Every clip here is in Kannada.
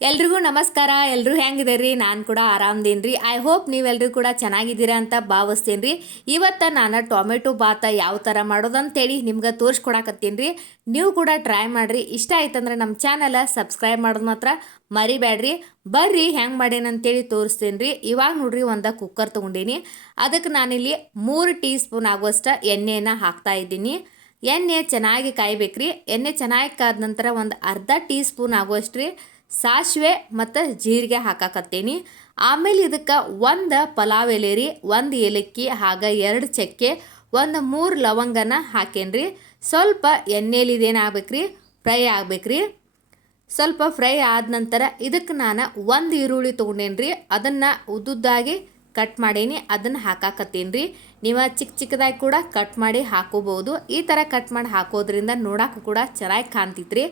ಎಲ್ರಿಗೂ ನಮಸ್ಕಾರ ಎಲ್ಲರೂ ಹೆಂಗಿದ್ದೀರಿ ನಾನು ಕೂಡ ಆರಾಮದೇನಿ ರೀ ಐ ಹೋಪ್ ನೀವೆಲ್ಲರೂ ಕೂಡ ಚೆನ್ನಾಗಿದ್ದೀರಾ ಅಂತ ಭಾವಿಸ್ತೀನಿ ರೀ ಇವತ್ತು ನಾನು ಟೊಮೆಟೊ ಬಾತ ಯಾವ ಥರ ಮಾಡೋದಂತೇಳಿ ನಿಮ್ಗೆ ತೋರಿಸ್ಕೊಡಕತ್ತೀನಿ ರೀ ನೀವು ಕೂಡ ಟ್ರೈ ಮಾಡಿರಿ. ಇಷ್ಟ ಆಯ್ತಂದ್ರೆ ನಮ್ಮ ಚಾನಲ ಸಬ್ಸ್ಕ್ರೈಬ್ ಮಾಡೋದು ಮಾತ್ರ ಮರಿಬೇಡ್ರಿ ಬರ್ರಿ, ಹೆಂಗೆ ಮಾಡೇನಂತೇಳಿ ತೋರಿಸ್ತೀನಿ ರೀ ಇವಾಗ ನೋಡ್ರಿ ಒಂದು ಕುಕ್ಕರ್ ತೊಗೊಂಡೀನಿ. ಅದಕ್ಕೆ ನಾನಿಲ್ಲಿ ಮೂರು ಟೀ ಸ್ಪೂನ್ ಆಗುವಷ್ಟು ಎಣ್ಣೆಯನ್ನು ಹಾಕ್ತಾ ಇದ್ದೀನಿ. ಎಣ್ಣೆ ಚೆನ್ನಾಗಿ ಕಾಯ್ಬೇಕ್ರಿ. ಎಣ್ಣೆ ಚೆನ್ನಾಗಿ ಕಾದ ನಂತರ ಒಂದು ಅರ್ಧ ಟೀ ಸ್ಪೂನ್ ಆಗುವಷ್ಟು ರೀ ಸಾಸಿವೆ ಮತ್ತು ಜೀರಿಗೆ ಹಾಕಾಕತ್ತೀನಿ. ಆಮೇಲೆ ಇದಕ್ಕೆ ಒಂದು ಪಲಾವ್ ಎಲೆ ರೀ ಒಂದು ಏಲಕ್ಕಿ, ಹಾಗೆ ಎರಡು ಚಕ್ಕೆ, ಒಂದು ಮೂರು ಲವಂಗನ ಹಾಕೇನ್ರಿ. ಸ್ವಲ್ಪ ಎಣ್ಣೆಲಿ ಇದೇನಾಗ್ಬೇಕು ರೀ ಫ್ರೈ ಆಗ್ಬೇಕ್ರಿ. ಸ್ವಲ್ಪ ಫ್ರೈ ಆದ ನಂತರ ಇದಕ್ಕೆ ನಾನು ಒಂದು ಈರುಳ್ಳಿ ತೊಗೊಂಡೇನ್ರಿ. ಅದನ್ನು ಉದ್ದುದ್ದಾಗಿ ಕಟ್ ಮಾಡೀನಿ, ಅದನ್ನು ಹಾಕಾಕತ್ತೀನಿ ರೀ ನೀವು ಚಿಕ್ಕ ಚಿಕ್ಕದಾಗಿ ಕೂಡ ಕಟ್ ಮಾಡಿ ಹಾಕೋಬೋದು ಈ ಥರ ಕಟ್ ಮಾಡಿ ಹಾಕೋದ್ರಿಂದ ನೋಡೋಕೆ ಕೂಡ ಚೆನ್ನಾಗಿ ಕಾಣ್ತಿತ್ರಿ.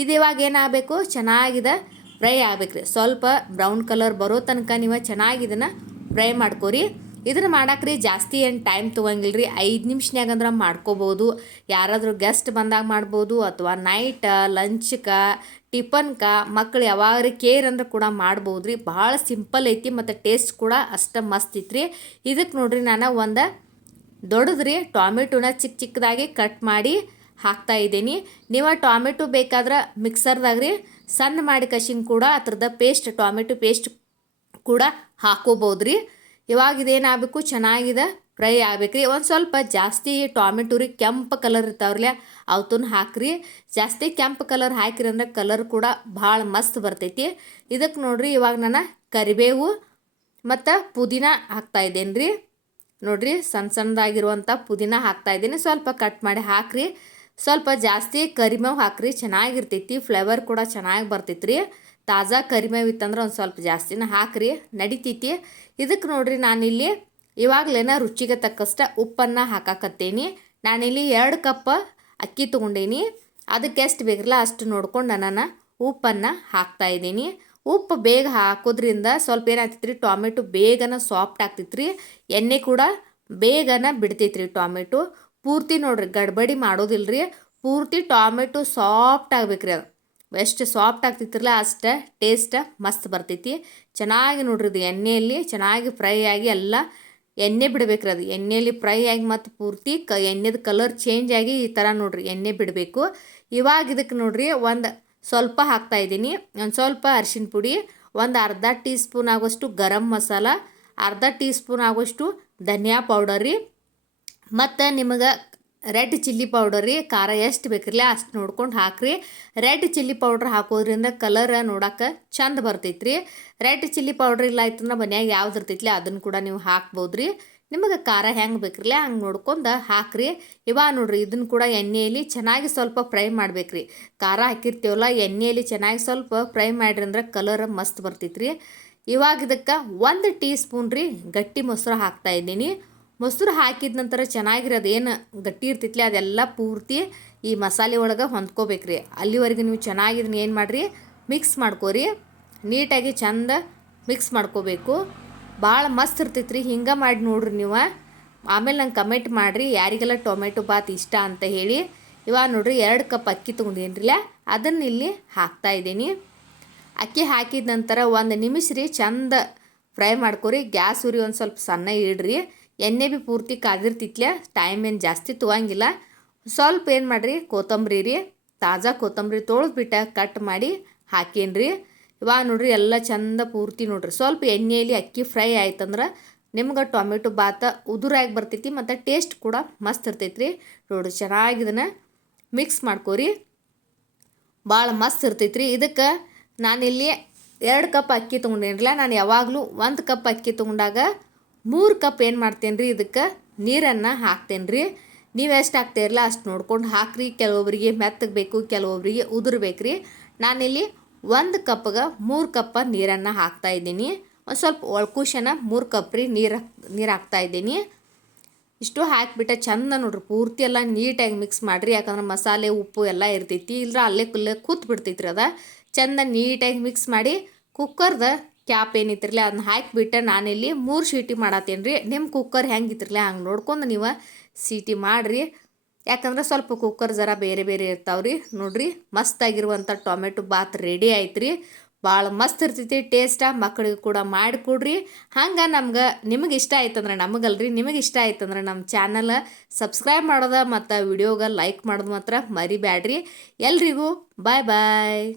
ಇದು ಇವಾಗ ಏನಾಗಬೇಕು ಚೆನ್ನಾಗಿದೆ ಫ್ರೈ ಆಗ್ಬೇಕ್ರಿ. ಸ್ವಲ್ಪ ಬ್ರೌನ್ ಕಲರ್ ಬರೋ ತನಕ ನೀವು ಚೆನ್ನಾಗಿ ಇದನ್ನು ಫ್ರೈ ಮಾಡ್ಕೊರಿ. ಇದನ್ನು ಮಾಡಾಕ್ರಿ ಜಾಸ್ತಿ ಏನು ಟೈಮ್ ತೊಗೊಂಗಿಲ್ಲ ರೀ ಐದು ನಿಮಿಷನ್ಯಾಗ ಅಂದ್ರೆ ಮಾಡ್ಕೋಬೋದು. ಯಾರಾದರೂ ಗೆಸ್ಟ್ ಬಂದಾಗ ಮಾಡ್ಬೋದು ಅಥವಾ ನೈಟ್ ಲಂಚ್ಕ ಟಿಫನ್ಕ ಮಕ್ಳು ಯಾವಾಗ ಕೇರ್ ಅಂದ್ರೆ ಕೂಡ ಮಾಡ್ಬೋದು ರೀ ಭಾಳ ಸಿಂಪಲ್ ಐತಿ ಮತ್ತು ಟೇಸ್ಟ್ ಕೂಡ ಅಷ್ಟು ಮಸ್ತ್ ಐತ್ರಿ. ಇದಕ್ಕೆ ನೋಡ್ರಿ ನಾನು ಒಂದು ದೊಡ್ಡದ್ರಿ ಟೊಮೆಟೊನ ಚಿಕ್ಕ ಚಿಕ್ಕದಾಗಿ ಕಟ್ ಮಾಡಿ ಹಾಕ್ತಾ ಇದ್ದೀನಿ. ನೀವು ಟೊಮೆಟೊ ಬೇಕಾದ್ರೆ ಮಿಕ್ಸರ್ದಾಗ ರೀ ಸಣ್ಣ ಮಾಡಿ ಕಶಿಂಗ್ ಕೂಡ ಅದ್ರದ್ದು ಪೇಸ್ಟ್ ಟೊಮೆಟೊ ಪೇಸ್ಟ್ ಕೂಡ ಹಾಕೋಬೋದು ರೀ ಇವಾಗ ಇದೇನಾಗಬೇಕು ಚೆನ್ನಾಗಿದೆ ಫ್ರೈ ಆಗ್ಬೇಕ್ರಿ. ಒಂದು ಸ್ವಲ್ಪ ಜಾಸ್ತಿ ಟೊಮೆಟೊ ರೀ, ಕೆಂಪು ಕಲರ್ ಇರ್ತಾವ್ರಲ್ಲ ಅವತ್ತನ್ನ ಹಾಕ್ರಿ. ಜಾಸ್ತಿ ಕೆಂಪು ಕಲರ್ ಹಾಕಿರಿ ಅಂದ್ರೆ ಕಲರ್ ಕೂಡ ಭಾಳ ಮಸ್ತ್ ಬರ್ತೈತಿ. ಇದಕ್ಕೆ ನೋಡಿರಿ, ಇವಾಗ ನಾನು ಕರಿಬೇವು ಮತ್ತು ಪುದೀನ ಹಾಕ್ತಾ ಇದ್ದೇನೆ ರೀ ನೋಡಿರಿ, ಸಣ್ಣ ಸಣ್ಣದಾಗಿರುವಂಥ ಪುದೀನ ಹಾಕ್ತಾ ಇದ್ದೀನಿ. ಸ್ವಲ್ಪ ಕಟ್ ಮಾಡಿ ಹಾಕ್ರಿ. ಸ್ವಲ್ಪ ಜಾಸ್ತಿ ಕರಿಮೇವು ಹಾಕ್ರಿ, ಚೆನ್ನಾಗಿರ್ತೈತಿ ಫ್ಲೇವರ್ ಕೂಡ ಚೆನ್ನಾಗಿ ಬರ್ತೈತಿ ರೀ ತಾಜಾ ಕರಿಮೇವು ಇತ್ತಂದ್ರೆ ಒಂದು ಸ್ವಲ್ಪ ಜಾಸ್ತಿನ ಹಾಕ್ರಿ, ನಡಿತೈತಿ. ಇದಕ್ಕೆ ನೋಡ್ರಿ ನಾನಿಲ್ಲಿ ಇವಾಗಲೇನ ರುಚಿಗೆ ತಕ್ಕಷ್ಟ ಉಪ್ಪನ್ನು ಹಾಕಾಕತ್ತೇನಿ. ನಾನಿಲ್ಲಿ ಎರಡು ಕಪ್ ಅಕ್ಕಿ ತೊಗೊಂಡೇನಿ. ಅದಕ್ಕೆ ಎಷ್ಟು ಬೇಕಿರಲ್ಲ ಅಷ್ಟು ನೋಡ್ಕೊಂಡು ನಾನು ಉಪ್ಪನ್ನು ಹಾಕ್ತಾ ಇದ್ದೀನಿ. ಉಪ್ಪು ಬೇಗ ಹಾಕೋದ್ರಿಂದ ಸ್ವಲ್ಪ ಏನಾಗ್ತೈತ್ರಿ, ಟೊಮೆಟೊ ಬೇಗನ ಸಾಫ್ಟ್ ಆಗ್ತೈತ್ರಿ. ಎಣ್ಣೆ ಕೂಡ ಬೇಗನ ಬಿಡ್ತೈತ್ರಿ ಟೊಮೆಟೊ. ಪೂರ್ತಿ ನೋಡ್ರಿ, ಗಡ್ಬಡಿ ಮಾಡೋದಿಲ್ರಿ. ಪೂರ್ತಿ ಟೊಮೆಟೊ ಸಾಫ್ಟ್ ಆಗ್ಬೇಕ್ರಿ ಅದು. ಎಷ್ಟು ಸಾಫ್ಟ್ ಆಗ್ತಿತ್ತಿರಲ್ಲ ಅಷ್ಟು ಟೇಸ್ಟ್ ಮಸ್ತ್ ಬರ್ತೈತಿ. ಚೆನ್ನಾಗಿ ನೋಡ್ರಿ ಇದು ಎಣ್ಣೆಯಲ್ಲಿ ಚೆನ್ನಾಗಿ ಫ್ರೈ ಆಗಿ ಎಲ್ಲ ಎಣ್ಣೆ ಬಿಡಬೇಕ್ರಿ ಅದು. ಎಣ್ಣೆಯಲ್ಲಿ ಫ್ರೈ ಆಗಿ ಮತ್ತು ಪೂರ್ತಿ ಕ ಎಣ್ಣೆದು ಕಲರ್ ಚೇಂಜ್ ಆಗಿ ಈ ಥರ ನೋಡ್ರಿ ಎಣ್ಣೆ ಬಿಡಬೇಕು. ಇವಾಗ ಇದಕ್ಕೆ ನೋಡ್ರಿ ಒಂದು ಸ್ವಲ್ಪ ಹಾಕ್ತಾ ಇದ್ದೀನಿ. ಒಂದು ಸ್ವಲ್ಪ ಅರಿಶಿನ ಪುಡಿ, ಒಂದು ಅರ್ಧ ಟೀ ಸ್ಪೂನ್ ಆಗೋಷ್ಟು ಗರಂ ಮಸಾಲ, ಅರ್ಧ ಟೀ ಸ್ಪೂನ್ ಆಗೋಷ್ಟು ಧನಿಯಾ ಪೌಡರ್ ರೀ. ಮತ್ತು ನಿಮಗೆ ರೆಡ್ ಚಿಲ್ಲಿ ಪೌಡರ್ ರೀ, ಖಾರ ಎಷ್ಟು ಬೇಕಿರಲಿ ಅಷ್ಟು ನೋಡ್ಕೊಂಡು ಹಾಕ್ರಿ. ರೆಡ್ ಚಿಲ್ಲಿ ಪೌಡ್ರ್ ಹಾಕೋದ್ರಿಂದ ಕಲರ್ ನೋಡೋಕೆ ಚಂದ ಬರ್ತೈತ್ರಿ. ರೆಡ್ ಚಿಲ್ಲಿ ಪೌಡ್ರ್ ಇಲ್ಲ ಆಯ್ತಂದ್ರೆ ಮನ್ಯಾಗ ಯಾವ್ದು ಇರ್ತೈತ್ಲಿ ಅದನ್ನು ಕೂಡ ನೀವು ಹಾಕ್ಬೋದು ರೀ ನಿಮಗೆ ಖಾರ ಹೆಂಗೆ ಬೇಕಿರಲಿ ಹಂಗೆ ನೋಡ್ಕೊಂಡು ಹಾಕ್ರಿ. ಇವಾಗ ನೋಡ್ರಿ ಇದನ್ನು ಕೂಡ ಎಣ್ಣೆಯಲ್ಲಿ ಚೆನ್ನಾಗಿ ಸ್ವಲ್ಪ ಫ್ರೈ ಮಾಡ್ಬೇಕ್ರಿ. ಖಾರ ಹಾಕಿರ್ತೀವಲ್ಲ ಎಣ್ಣೆಯಲ್ಲಿ ಚೆನ್ನಾಗಿ ಸ್ವಲ್ಪ ಫ್ರೈ ಮಾಡ್ರಿ ಅಂದ್ರೆ ಕಲರ್ ಮಸ್ತ್ ಬರ್ತೈತ್ರಿ. ಇವಾಗ ಇದಕ್ಕೆ ಒಂದು ಟೀ ಸ್ಪೂನ್ ರೀ ಗಟ್ಟಿ ಮೊಸರು ಹಾಕ್ತಾ ಇದ್ದೀನಿ. ಮೊಸರು ಹಾಕಿದ ನಂತರ ಚೆನ್ನಾಗಿರೋದು. ಏನು ಗಟ್ಟಿ ಇರ್ತೈತ್ಲಿ, ಅದೆಲ್ಲ ಪೂರ್ತಿ ಈ ಮಸಾಲೆ ಒಳಗೆ ಹೊಂದ್ಕೋಬೇಕ್ರಿ. ಅಲ್ಲಿವರೆಗೂ ನೀವು ಚೆನ್ನಾಗಿ ಇದನ್ನ ಏನು ಮಾಡಿರಿ? ಮಿಕ್ಸ್ ಮಾಡ್ಕೋರಿ. ನೀಟಾಗಿ ಚಂದ ಮಿಕ್ಸ್ ಮಾಡ್ಕೋಬೇಕು. ಭಾಳ ಮಸ್ತ್ ಇರ್ತೈತ್ರಿ. ಹಿಂಗೆ ಮಾಡಿ ನೋಡ್ರಿ ನೀವು. ಆಮೇಲೆ ನಂಗೆ ಕಮೆಂಟ್ ಮಾಡಿರಿ. ಯಾರಿಗೆಲ್ಲ ಟೊಮೆಟೊ ಬಾತ್ ಇಷ್ಟ ಅಂತ ಹೇಳಿ. ಇವಾಗ ನೋಡ್ರಿ, ಎರಡು ಕಪ್ ಅಕ್ಕಿ ತೊಗೊಂಡೇನ್ರಿಲ್ಲ ಅದನ್ನು ಇಲ್ಲಿ ಹಾಕ್ತಾ ಇದ್ದೀನಿ. ಅಕ್ಕಿ ಹಾಕಿದ ನಂತರ ಒಂದು ನಿಮಿಷ ರೀ ಚಂದ ಫ್ರೈ ಮಾಡ್ಕೋರಿ. ಗ್ಯಾಸ್ ಉರಿ ಒಂದು ಸ್ವಲ್ಪ ಸಣ್ಣ ಇಡ್ರಿ. ಎಣ್ಣೆ ಭೀ ಪೂರ್ತಿ ಕಾದಿರ್ತಿತ್ಲೆ ಟೈಮ್ ಏನು ಜಾಸ್ತಿ ತೊಗೊಂಗಿಲ್ಲ ಸ್ವಲ್ಪ ಏನು ಮಾಡಿರಿ, ಕೊತ್ತಂಬರಿ ರೀ, ತಾಜಾ ಕೊತ್ತಂಬರಿ ತೊಳೆದ್ಬಿಟ್ಟು ಕಟ್ ಮಾಡಿ ಹಾಕೇನ್ರಿ ಇವಾಗ ನೋಡ್ರಿ ಎಲ್ಲ ಚಂದ ಪೂರ್ತಿ ನೋಡ್ರಿ. ಸ್ವಲ್ಪ ಎಣ್ಣೆಯಲ್ಲಿ ಅಕ್ಕಿ ಫ್ರೈ ಆಯ್ತಂದ್ರೆ ನಿಮ್ಗೆ ಟೊಮೆಟೊ, ಬಾತ ಉದುರಾಗಿ ಬರ್ತೈತಿ ಮತ್ತು ಟೇಸ್ಟ್ ಕೂಡ ಮಸ್ತ್ ಇರ್ತೈತ್ರಿ. ನೋಡ್ರಿ ಚೆನ್ನಾಗಿ ಇದನ್ನು ಮಿಕ್ಸ್ ಮಾಡ್ಕೋರಿ. ಭಾಳ ಮಸ್ತ್ ಇರ್ತೈತ್ರಿ. ಇದಕ್ಕೆ ನಾನಿಲ್ಲಿ ಎರಡು ಕಪ್ ಅಕ್ಕಿ ತೊಗೊಂಡೇನಿಲ್ಲ ನಾನು ಯಾವಾಗಲೂ ಒಂದು ಕಪ್ ಅಕ್ಕಿ ತೊಗೊಂಡಾಗ ಮೂರು ಕಪ್ ಏನು ಮಾಡ್ತೇನೆ ರೀ ಇದಕ್ಕೆ ನೀರನ್ನು ಹಾಕ್ತೇನೆ ರೀ ನೀವು ಎಷ್ಟು ಹಾಕ್ತೀರಲ್ಲ ಅಷ್ಟು ನೋಡ್ಕೊಂಡು ಹಾಕ್ರಿ. ಕೆಲವೊಬ್ಬರಿಗೆ ಮೆತ್ತಗೆ ಬೇಕು ಕೆಲವೊಬ್ಬರಿಗೆ ಉದುರ್ಬೇಕು ರೀ ನಾನಿಲ್ಲಿ ಒಂದು ಕಪ್ಗೆ ಮೂರು ಕಪ್ಪ ನೀರನ್ನು ಹಾಕ್ತಾ ಇದ್ದೀನಿ. ಒಂದು ಸ್ವಲ್ಪ ಒಳ್ಕುಶನ ಮೂರು ಕಪ್ ರೀ ನೀರು ನೀರು ಹಾಕ್ತಾ ಇದ್ದೀನಿ. ಇಷ್ಟು ಹಾಕಿಬಿಟ್ಟ ಚಂದ ನೋಡ್ರಿ. ಪೂರ್ತಿ ಎಲ್ಲ ನೀಟಾಗಿ ಮಿಕ್ಸ್ ಮಾಡಿರಿ. ಯಾಕಂದ್ರೆ ಮಸಾಲೆ, ಉಪ್ಪು ಎಲ್ಲ ಇರ್ತೈತಿ. ಇಲ್ಲ ಅಲ್ಲೇ ಕುಲ್ಲೇ ಕೂತ್ ಬಿಡ್ತೈತ್ರಿ ಅದ. ಚಂದ ನೀಟಾಗಿ ಮಿಕ್ಸ್ ಮಾಡಿ ಕುಕ್ಕರ್ದ ಕ್ಯಾಪ್ ಏನಿತ್ತಿರಲಿ ಅದನ್ನ ಹಾಕಿಬಿಟ್ಟೆ ನಾನಿಲ್ಲಿ ಮೂರು ಸೀಟಿ ಮಾಡತ್ತೇನೆ ರೀ. ನಿಮ್ಮ ಕುಕ್ಕರ್ ಹೆಂಗಿತ್ತಿರಲಿ ಹಂಗೆ ನೋಡ್ಕೊಂಡು ನೀವು ಸೀಟಿ ಮಾಡಿರಿ. ಯಾಕಂದ್ರೆ ಸ್ವಲ್ಪ ಕುಕ್ಕರ್ ಜರ ಬೇರೆ ಬೇರೆ ಇರ್ತಾವೆ ರೀ. ನೋಡಿರಿ ಮಸ್ತಾಗಿರುವಂಥ ಟೊಮೆಟೊ ಬಾತ್ ರೆಡಿ ಆಯ್ತು ರೀ. ಭಾಳ ಮಸ್ತ್ ಇರ್ತೈತಿ ಟೇಸ್ಟ ಮಕ್ಕಳಿಗೆ ಕೂಡ ಮಾಡಿಕೊಡ್ರಿ ಹಂಗೆ ನಮ್ಗೆ, ನಿಮಗೆ ಇಷ್ಟ ಆಯ್ತಂದ್ರೆ ನಮಗಲ್ರಿ. ನಿಮಗೆ ಇಷ್ಟ ಆಯ್ತಂದ್ರೆ ನಮ್ಮ ಚಾನಲ್ ಸಬ್ಸ್ಕ್ರೈಬ್ ಮಾಡೋದ ಮತ್ತು ವಿಡಿಯೋಗ ಲೈಕ್ ಮಾಡೋದು ಮಾತ್ರ ಮರಿಬ್ಯಾಡ್ರಿ. ಎಲ್ರಿಗೂ ಬಾಯ್ ಬಾಯ್